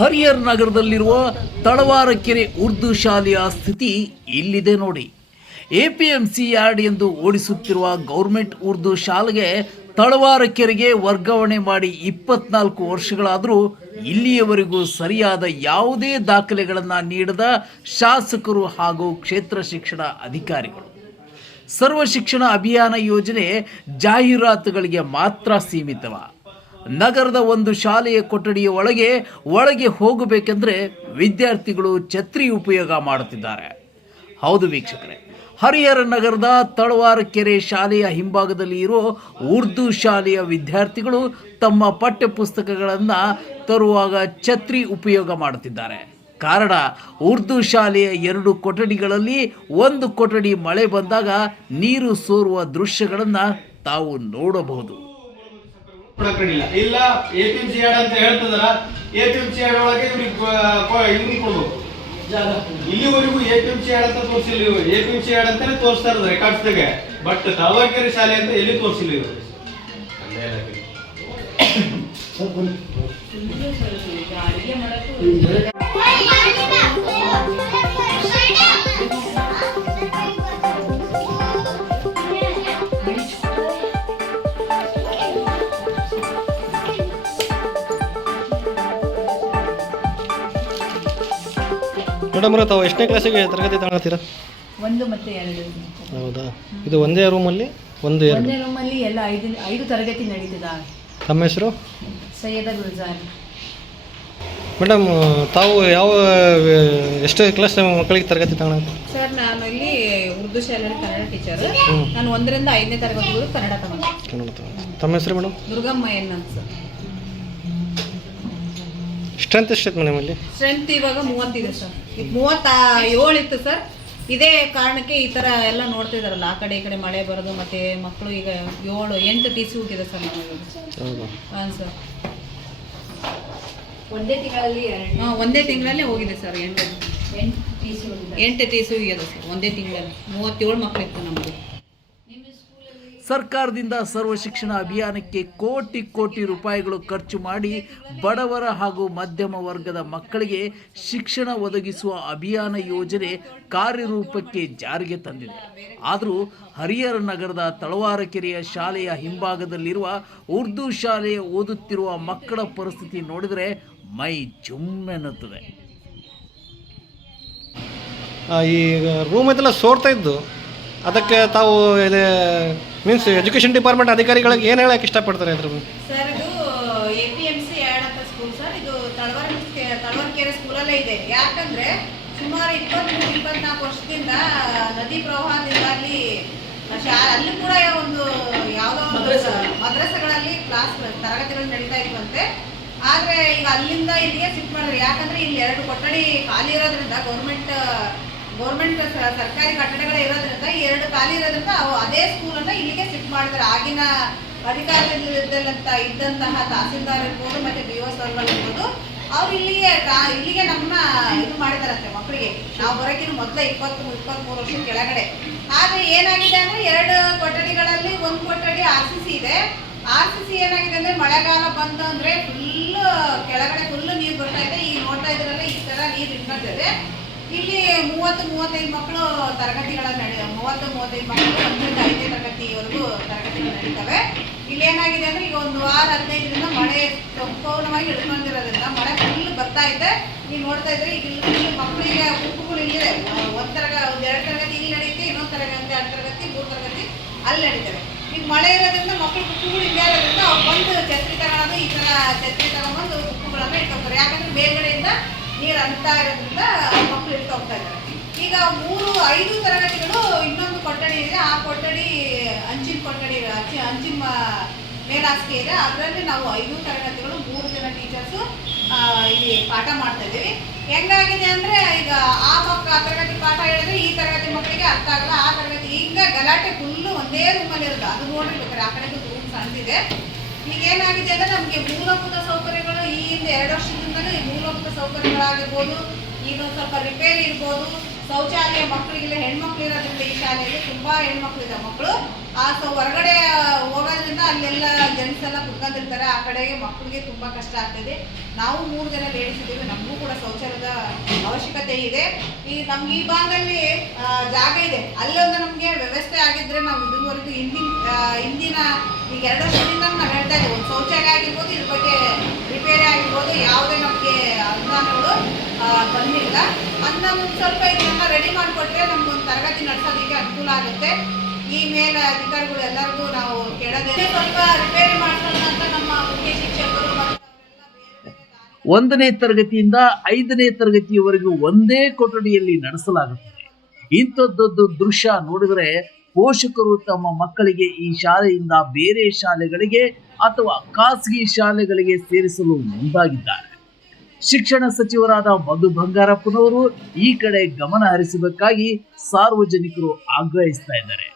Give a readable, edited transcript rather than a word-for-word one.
ಹರಿಹರ್ ನಗರದಲ್ಲಿರುವ ತಳವಾರಕೆರೆ ಉರ್ದು ಶಾಲೆಯ ಸ್ಥಿತಿ ಇಲ್ಲಿದೆ ನೋಡಿ. ಎಪಿಎಂಸಿ ಯಾರ್ಡ್ ಎಂದು ಓಡಿಸುತ್ತಿರುವ ಗೌರ್ಮೆಂಟ್ ಉರ್ದು ಶಾಲೆಗೆ ತಳವಾರಕೆರೆಗೆ ವರ್ಗಾವಣೆ ಮಾಡಿ 24 ವರ್ಷಗಳಾದರೂ ಇಲ್ಲಿಯವರೆಗೂ ಸರಿಯಾದ ಯಾವುದೇ ದಾಖಲೆಗಳನ್ನು ನೀಡದ ಶಾಸಕರು ಹಾಗೂ ಕ್ಷೇತ್ರ ಶಿಕ್ಷಣ ಅಧಿಕಾರಿಗಳು. ಸರ್ವ ಶಿಕ್ಷಣ ಅಭಿಯಾನ ಯೋಜನೆ ಜಾಹೀರಾತುಗಳಿಗೆ ಮಾತ್ರ ಸೀಮಿತವ. ನಗರದ ಒಂದು ಶಾಲೆಯ ಕೊಠಡಿಯ ಒಳಗೆ ಹೋಗಬೇಕೆಂದರೆ ವಿದ್ಯಾರ್ಥಿಗಳು ಛತ್ರಿ ಉಪಯೋಗ ಮಾಡುತ್ತಿದ್ದಾರೆ. ಹೌದು ವೀಕ್ಷಕರೇ, ಹರಿಹರ ನಗರದ ತಳವಾರಕೆರೆ ಶಾಲೆಯ ಹಿಂಭಾಗದಲ್ಲಿ ಇರೋ ಉರ್ದು ಶಾಲೆಯ ವಿದ್ಯಾರ್ಥಿಗಳು ತಮ್ಮ ಪಠ್ಯ ಪುಸ್ತಕಗಳನ್ನು ತರುವಾಗ ಛತ್ರಿ ಉಪಯೋಗ ಮಾಡುತ್ತಿದ್ದಾರೆ. ಕಾರಣ, ಉರ್ದು ಶಾಲೆಯ 2 ಕೊಠಡಿಗಳಲ್ಲಿ ಒಂದು ಕೊಠಡಿ ಮಳೆ ಬಂದಾಗ ನೀರು ಸೋರುವ ದೃಶ್ಯಗಳನ್ನು ತಾವು ನೋಡಬಹುದು. ಇಲ್ಲ ಎಪಿಎಂಸಿ ಯಾರ್ಡ್ ಅಂತ ಹೇಳ್ತಿದಾರ. ಎಪಿಎಂಸಿ ಯಾರ್ಡ್ ಒಳಗೆ ಇವ್ರಿಗೆ ಕೊಡ್ಬೇಕು. ಇಲ್ಲಿವರೆಗೂ ಎಪಿಎಂಸಿ ಯಾರ್ಡ್ ಅಂತ ತೋರಿಸಿಲ್ಲ. ಇವರು ಎಪಿಎಂಸಿ ಯಾರ್ಡ್ ಅಂತಾನೆ ತೋರಿಸ್ತಾ ಇರೋದು ರೆಕಾರ್ಡ್ಸ್ದಾಗೆ. ಬಟ್ ತಳವಾರಕೆರೆ ಶಾಲೆ ಅಂತ ಎಲ್ಲಿ ತೋರಿಸಿಲ್ಲ ಇವರು. ಮೇಡಮ್ ತಾವು ಎಷ್ಟನೇ ಕ್ಲಾಸಿಗೆ ತರಗತಿ ತಗೊಳ್ತೀರಾ? 1 ಮತ್ತು 2. ಹೌದಾ? ಇದು ಒಂದೇ ರೂಮಲ್ಲಿ ಒಂದೇ ರೂಮಲ್ಲಿ ಎಲ್ಲ 5 ತರಗತಿ ನಡೀತದ. ತಮ್ಮ ಹೆಸರು? ಸೈಯದ ಗುಲ್ಜಾರ್. ಮೇಡಮ್ ತಾವು ಎಷ್ಟು ಕ್ಲಾಸ್ ಮಕ್ಕಳಿಗೆ ತರಗತಿ ತಗೊಳ್ಳೋದು? ಸರ್, ನಾನು ಇಲ್ಲಿ ಉರ್ದು ಶಾಲೆಯಲ್ಲಿ ಕನ್ನಡ ಟೀಚರ್. ನಾನು 1 ರಿಂದ 5ನೇ ತರಗತಿವರೆಗೂ ಕನ್ನಡ ತಗೊಂಡೆ. ತಮ್ಮ ಹೆಸರು ಮೇಡಮ್? ದುರ್ಗಮ್ಮ ಎನ್ ಅಂತ ಸರ್. ಸ್ಟ್ರೆಂತ್ ಎಷ್ಟಿತ್ತು ಮೇಡಮಲ್ಲಿ? ಸ್ಟ್ರೆಂತ್ ಇವಾಗ 30 ಇದೆ ಸರ್. 37 ಇತ್ತು ಸರ್. ಇದೇ ಕಾರಣಕ್ಕೆ ಈ ಥರ ಎಲ್ಲ ನೋಡ್ತಾ ಇದ್ದಾರಲ್ಲ, ಆ ಕಡೆ ಈ ಕಡೆ ಮಳೆ ಬರೋದು, ಮತ್ತು ಮಕ್ಕಳು ಈಗ 7-8 TC ಹುಟ್ಟಿದೆ ಸರ್ ನಮಗೆ. ಹಾಂ ಸರ್, ಒಂದೇ ತಿಂಗಳಲ್ಲಿ ಹೋಗಿದೆ ಸರ್. 8 TC ಹೋಗಿದೆ ಸರ್ ಒಂದೇ ತಿಂಗಳಲ್ಲಿ. 37 ಮಕ್ಕಳಿತ್ತು ನಮಗೆ. ಸರ್ಕಾರದಿಂದ ಸರ್ವ ಶಿಕ್ಷಣ ಅಭಿಯಾನಕ್ಕೆ ಕೋಟಿ ರೂಪಾಯಿಗಳು ಖರ್ಚು ಮಾಡಿ ಬಡವರ ಹಾಗೂ ಮಧ್ಯಮ ವರ್ಗದ ಮಕ್ಕಳಿಗೆ ಶಿಕ್ಷಣ ಒದಗಿಸುವ ಅಭಿಯಾನ ಯೋಜನೆ ಕಾರ್ಯರೂಪಕ್ಕೆ ಜಾರಿಗೆ ತಂದಿದೆ. ಆದರೂ ಹರಿಹರ ನಗರದ ತಳವಾರಕೆರೆಯ ಶಾಲೆಯ ಹಿಂಭಾಗದಲ್ಲಿರುವ ಉರ್ದು ಶಾಲೆಯ ಓದುತ್ತಿರುವ ಮಕ್ಕಳ ಪರಿಸ್ಥಿತಿ ನೋಡಿದರೆ ಮೈ ಜುಮ್ಮೆನ್ನುತ್ತದೆ. ಈ ರೂಮ್ ಇದೆಲ್ಲ ಸೋರ್ತಾ ಇದ್ದು, ಅದಕ್ಕೆ ತಾವು ಮೀನ್ಸ್ ಎಜುಕೇಷನ್ ಡಿಪಾರ್ಟ್ಮೆಂಟ್ ಅಧಿಕಾರಿಗಳಿಗೆ ಏನು ಹೇಳಕ್ಕೆ ಇಷ್ಟಪಡ್ತಾರೆ ಅದ್ರ ಬಗ್ಗೆ? ಸರ್, ಇದು ಎಪಿಎಂಸಿ ಯಾರ್ಡ್ ಅಂತ ಸ್ಕೂಲ್ ಸರ್. ಇದು ತಳವಾರಕೆರೆ ಸ್ಕೂಲಲ್ಲೇ ಇದೆ. ಯಾಕಂದ್ರೆ ಸುಮಾರು 23-24 ವರ್ಷದಿಂದ ನದಿ ಪ್ರವಾಹದಿಂದಾಗಲಿ ಅಲ್ಲಿ ಕೂಡ ಒಂದು ಯಾವುದೋ ಒಂದು ಮದ್ರಸಗಳಲ್ಲಿ ತರಗತಿಗಳು ನಡೀತಾ ಇರುವಂತೆ. ಆದರೆ ಈಗ ಅಲ್ಲಿಂದ ಇಲ್ಲಿಗೆ ಶಿಫ್ಟ್ ಮಾಡಿದ್ರು. ಯಾಕಂದ್ರೆ ಇಲ್ಲಿ 2 ಕೊಠಡಿ ಖಾಲಿ ಇರೋದ್ರಿಂದ ಗೌರ್ಮೆಂಟ್ ಸರ್ಕಾರಿ ಕಟ್ಟಡಗಳೇ ಇರೋದ್ರಿಂದ ಈ 2 ಖಾಲಿ ಇರೋದ್ರಿಂದ ಅದೇ ಸ್ಕೂಲನ್ನು ಇಲ್ಲಿಗೆ ಶಿಫ್ಟ್ ಮಾಡಿದ್ದಾರೆ. ಆಗಿನ ಇದ್ದಂತಹ ತಹಸೀಲ್ದಾರ್ ಇರ್ಬೋದು, ಮತ್ತು BO ಸರ್ಗಳು ಇರ್ಬೋದು, ಅವ್ರು ಇಲ್ಲಿಗೆ ನಮ್ಮನ್ನ ಇದು ಮಾಡಿದಾರಂತೆ ಮಕ್ಕಳಿಗೆ. ನಾವು ಬರೋಕ್ಕಿಂತ ಮೊದಲ 20-23 ವರ್ಷ ಕೆಳಗಡೆ. ಆದರೆ ಏನಾಗಿದೆ ಅಂದರೆ 2 ಕೊಠಡಿಗಳಲ್ಲಿ 1 ಕೊಠಡಿ RCC ಇದೆ. RCC ಏನಾಗಿದೆ ಅಂದರೆ ಮಳೆಗಾಲ ಬಂತು ಅಂದರೆ ಕೆಳಗಡೆ ಫುಲ್ಲು ನೀರು ಬರ್ತಾ ಇದೆ. ಈಗ ನೋಡ್ತಾ ಇದ್ರಲ್ಲ, ಈ ಥರ ನೀರು ನಿಂತ್ಕೊಳ್ತದೆ. ಇಲ್ಲಿ 30-35 ಮಕ್ಕಳು ತರಗತಿಗಳನ್ನು 30-35 ಮಕ್ಕಳು 1ರಿಂದ 5ನೇ ತರಗತಿವರೆಗೂ ತರಗತಿಗಳು ನಡೀತವೆ. ಇಲ್ಲಿ ಏನಾಗಿದೆ ಅಂದರೆ ಈಗ 1 ವಾರ 15 ದಿನ ಮಳೆ ಸಂಪೂರ್ಣವಾಗಿ ಹಿಡ್ಕೊಂಡಿರೋದ್ರಿಂದ ಮಳೆ ಫುಲ್ ಬರ್ತಾ ಇದೆ. ನೀವು ನೋಡ್ತಾ ಇದ್ರೆ ಈಗ ಇಲ್ಲಿ ಮಕ್ಕಳಿಗೆ ಗುಂಪುಗಳು ಇಲ್ಲಿದೆ. 2 ತರಗತಿ ಇಲ್ಲಿ ನಡೆಯುತ್ತೆ, ಇನ್ನೊಂದು ತರಗತಿ 2 ತರಗತಿ 3 ತರಗತಿ ಅಲ್ಲಿ ನಡೀತವೆ. ಈಗ ಮಳೆ ಇರೋದ್ರಿಂದ ಮಕ್ಕಳು ಗುಂಪುಗಳು ಇಲ್ಲೇ ಇರೋದ್ರಿಂದ ಅವ್ರು ಬಂದು ಛತ್ರಿ ತಗೊಳ್ಳೋದು, ಈ ಥರ ಛತ್ರಿ ತಗೊಂಡ್ಬಂದು ಗುಂಪುಗಳನ್ನು ಇಟ್ಕೋತಾರೆ. ಯಾಕಂದರೆ ಮೇಲ್ಗಡೆಯಿಂದ ನೀರು ಅಂತಾ ಇರೋದ್ರಿಂದ ಮಕ್ಕಳು ಇಟ್ಟು ಹೋಗ್ತಾ ಇದ್ದಾರೆ. ಈಗ 3-5 ತರಗತಿಗಳು ಇನ್ನೊಂದು ಕೊಠಡಿ ಇದೆ. ಆ ಕೊಠಡಿ ಅಂಚಿನ ಮೇಲಾಸಿಗೆ ಇದೆ. ಅದರಲ್ಲಿ ನಾವು 5 ತರಗತಿಗಳು 3 ಜನ ಟೀಚರ್ಸು ಇಲ್ಲಿ ಪಾಠ ಮಾಡ್ತಾ ಇದ್ದೀವಿ. ಹೆಂಗಾಗಿದೆ ಅಂದರೆ ಈಗ ಆ ತರಗತಿ ಪಾಠ ಹೇಳಿದ್ರೆ ಈ ತರಗತಿ ಮಕ್ಕಳಿಗೆ ಅರ್ಥ ಆಗಲ್ಲ. ಆ ತರಗತಿ ಈಗ ಗಲಾಟೆ ಫುಲ್ಲು ಒಂದೇ ರೂಮಲ್ಲಿ ಇರೋದು. ಅದು ನೋಡಿರ್ಬೇಕಾರೆ ಆ ಕಡೆದು ರೂಮ್ ಸಣ್ಣದಿದೆ. ಈಗ ಏನಾಗಿದೆ ಅಂದರೆ ನಮಗೆ ಮೂಲಭೂತ ಸೌಕರ್ಯಗಳು ಈ ಹಿಂದೆ 2 ವರ್ಷದಿಂದಲೂ ಈ ಮೂಲಭೂತ ಸೌಕರ್ಯಗಳಾಗಿರ್ಬೋದು, ಈಗ ಸ್ವಲ್ಪ ರಿಪೇರಿ ಇರ್ಬೋದು, ಶೌಚಾಲಯ ಮಕ್ಕಳಿಗೆಲ್ಲ ಹೆಣ್ಮಕ್ಳು ಇರೋದ್ರಿಂದ ಈ ಶಾಲೆಯಲ್ಲಿ ತುಂಬಾ ಹೆಣ್ಮಕ್ಳಿದೆ ಮಕ್ಕಳು. ಹೊರಗಡೆ ಹೋಗೋದ್ರಿಂದ ಅಲ್ಲೆಲ್ಲ ಜೆಂಟ್ಸ್ ಎಲ್ಲ ಕುತ್ಕೊಂಡಿರ್ತಾರೆ. ಆ ಕಡೆಗೆ ಮಕ್ಕಳಿಗೆ ತುಂಬಾ ಕಷ್ಟ ಆಗ್ತಿದೆ. ನಾವು 3 ಜನ ಲೇಡೀಸ್ ಇದ್ದೀವಿ, ನಮಗೂ ಕೂಡ ಶೌಚಾಲಯದ ಅವಶ್ಯಕತೆ ಇದೆ. ನಮ್ಗೆ ಈ ಭಾಗದಲ್ಲಿ ಜಾಗ ಇದೆ, ಅಲ್ಲೊಂದು ನಮಗೆ ವ್ಯವಸ್ಥೆ ಆಗಿದ್ರೆ ನಾವು ಇದುವರೆಗೂ ಹಿಂದಿನ ಈಗ 2 ವರ್ಷದಿಂದ ನಾವು ಹೇಳ್ತಾ ಇದ್ದೀವಿ, ಒಂದು ಶೌಚಾಲಯ ಆಗಿರ್ಬೋದು, ಇದ್ರ ಬಗ್ಗೆ ರಿಪೇರಿ ಆಗಿರ್ಬೋದು, ಯಾವುದೇ ನಮಗೆ ಅನುದಾನಗಳು ಬಂದಿಲ್ಲ. ಅದನ್ನ ಒಂದು ಸ್ವಲ್ಪ ಇದನ್ನೆಲ್ಲ ರೆಡಿ ಮಾಡಿಕೊಟ್ರೆ ನಮ್ಗೊಂದು ತರಗತಿ ನಡೆಸೋದಕ್ಕೆ ಅನುಕೂಲ ಆಗುತ್ತೆ. ಈ ಮೇಲೆ ಅಧಿಕಾರಿಗಳು ಎಲ್ಲರಿಗೂ ನಾವು ಕೇಳೋದೇ ಸ್ವಲ್ಪ ರಿಪೇರಿ ಮಾಡ್ಸೋಣ ಅಂತ ನಮ್ಮ ಮುಖ್ಯ ಶಿಕ್ಷಕರು ಮತ್ತು ಬೇರೆ 1ನೇ ತರಗತಿಯಿಂದ 5ನೇ ತರಗತಿಯವರೆಗೂ ಒಂದೇ ಕೊಠಡಿಯಲ್ಲಿ ನಡೆಸಲಾಗುತ್ತದೆ. ಇಂಥದ್ದೊಂದು ದೃಶ್ಯ ನೋಡಿದರೆ ಪೋಷಕರು ತಮ್ಮ ಮಕ್ಕಳಿಗೆ ಈ ಶಾಲೆಯಿಂದ ಬೇರೆ ಶಾಲೆಗಳಿಗೆ ಅಥವಾ ಖಾಸಗಿ ಶಾಲೆಗಳಿಗೆ ಸೇರಿಸಲು ಮುಂದಾಗಿದ್ದಾರೆ. ಶಿಕ್ಷಣ ಸಚಿವರಾದ ಮಧು ಬಂಗಾರಪ್ಪನವರು ಈ ಕಡೆ ಗಮನ ಹರಿಸಬೇಕಾಗಿ ಸಾರ್ವಜನಿಕರು ಆಗ್ರಹಿಸ್ತಾ ಇದ್ದಾರೆ.